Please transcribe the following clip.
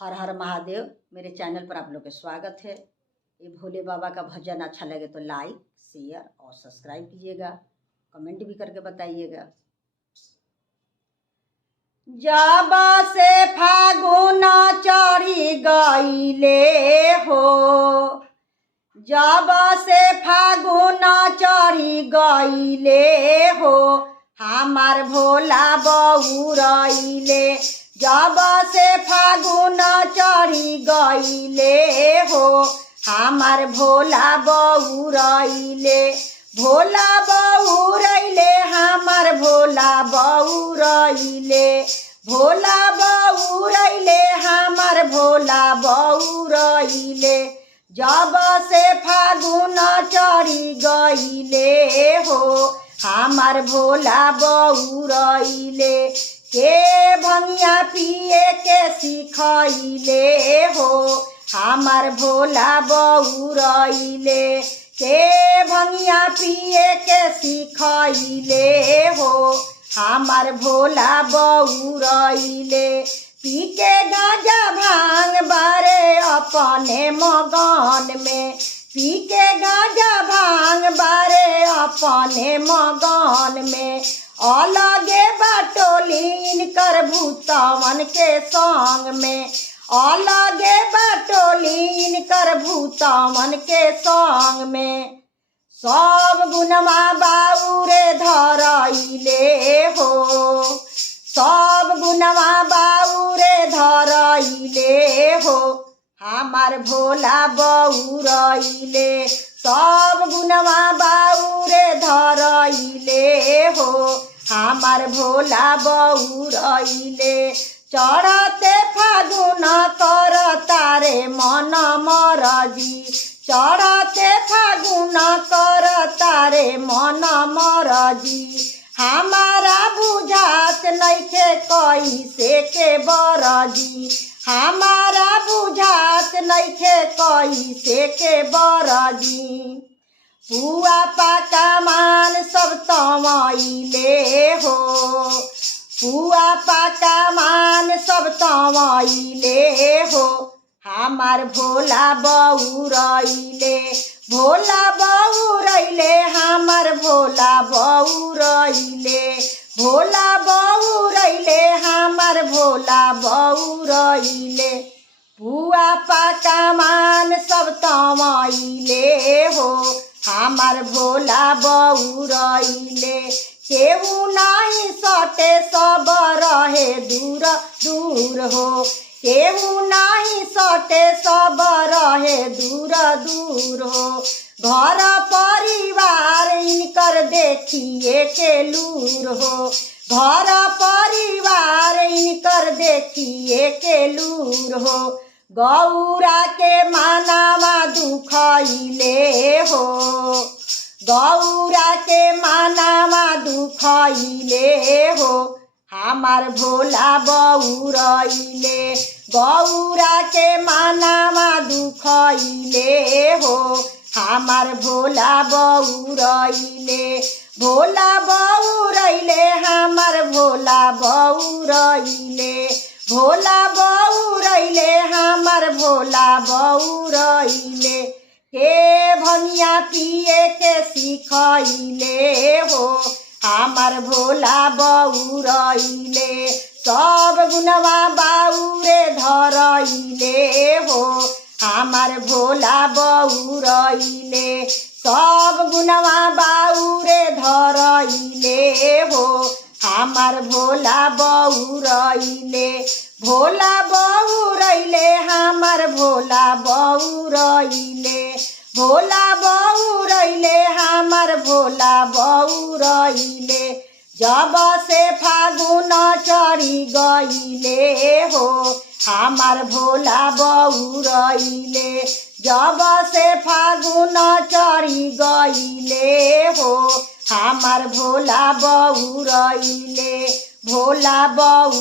हर हर महादेव। मेरे चैनल पर आप लोग का स्वागत है। ये भोले बाबा का भजन अच्छा लगे तो लाइक शेयर और सब्सक्राइब कीजिएगा, कमेंट भी करके बताइएगा। जब से फागुन चढ़ी गईले हो, जब से फागुन चढ़ी गईले हो, हमार भोला बउरइले। जब से फागुन चढ़ी गईले हो, हमार भोला बउरइले। भोला बउरइले, हमार भोला बउरइले। भोला बउरइले, हमार भोला बउरइले। जब से फागुन चढ़ी गईले हो, हमार भोला बउरइले। के भंगिया पिए के सिखइले हो, हमार भोला बउरइले। के भंगिया पिए के सिखइले हो, हमार भोला बउरइले। पी के गांजा भांग बारे अपने मगन में, पी के गांजा भांग बारे अपने मगन में। अलगे बाटोली इनकर भूतवन के संग में, अलगे बाटोली इनकर भूतवन के संग में। सब गुनमा बाउरे धरइले हो, सब गुनमा बाउरे धरइले हो, हमार भोला बउरइले। सब गुनमा बाउरे धरइले हो, हमार भोला बउरइले। चढ़ते फागुन कर तारे मन मरजी, चढ़ते फागुन कर तारे मन मरजी। हमारा बुझात नइखे कैसे के बरजी, हमारा बुझात नइखे कैसे के बरजी। पुआ पकवान सब तमइले हो, पुआ पकवान सब तमइले हो, हमार भोला बउरइले। भोला बउरइले, हमार भोला बउरइले। भोला बउरइले, हमार भोला बउरइले। पुआ पकवान सब तमइले हो, हमार भोला बउरइले। केहू नहीं सटे सब रहे दूर दूर हो, केहू नहीं सटे सब रहे दूर दूर हो। घर परिवार इनकर देखिए के लूर हो, घर परिवार इनकर देखिए के लूर हो। गौरा के मानावा दुखइले हो, गौरा के मानावा दुखइले हो, हमार भोला बउरइले। गौरा के मानावा दुखइले हो, हमार भोला बउरइले। भोला बउरइले, हमार भोला बउरइले। भोला बउरइले, हमार भोला बउरइले। के भंगिया पिए के सिखइले हो, हमार भोला बउरइले। सब गुनवा बाउरे धरइले हो, हमार भोला बउरइले। सब गुनवा बाउरे धरइले हो, हमार भोला बउरइले। भोला बउरइले, हमार भोला बउरइले। भोला बउरइले, हमार भोला बउरइले। जब से फागुन चढ़ी गईले हो, हमार भोला बउरइले। जब से फागुन चढ़ी गईले हो, हमार भोला बउरइले। भोला बउ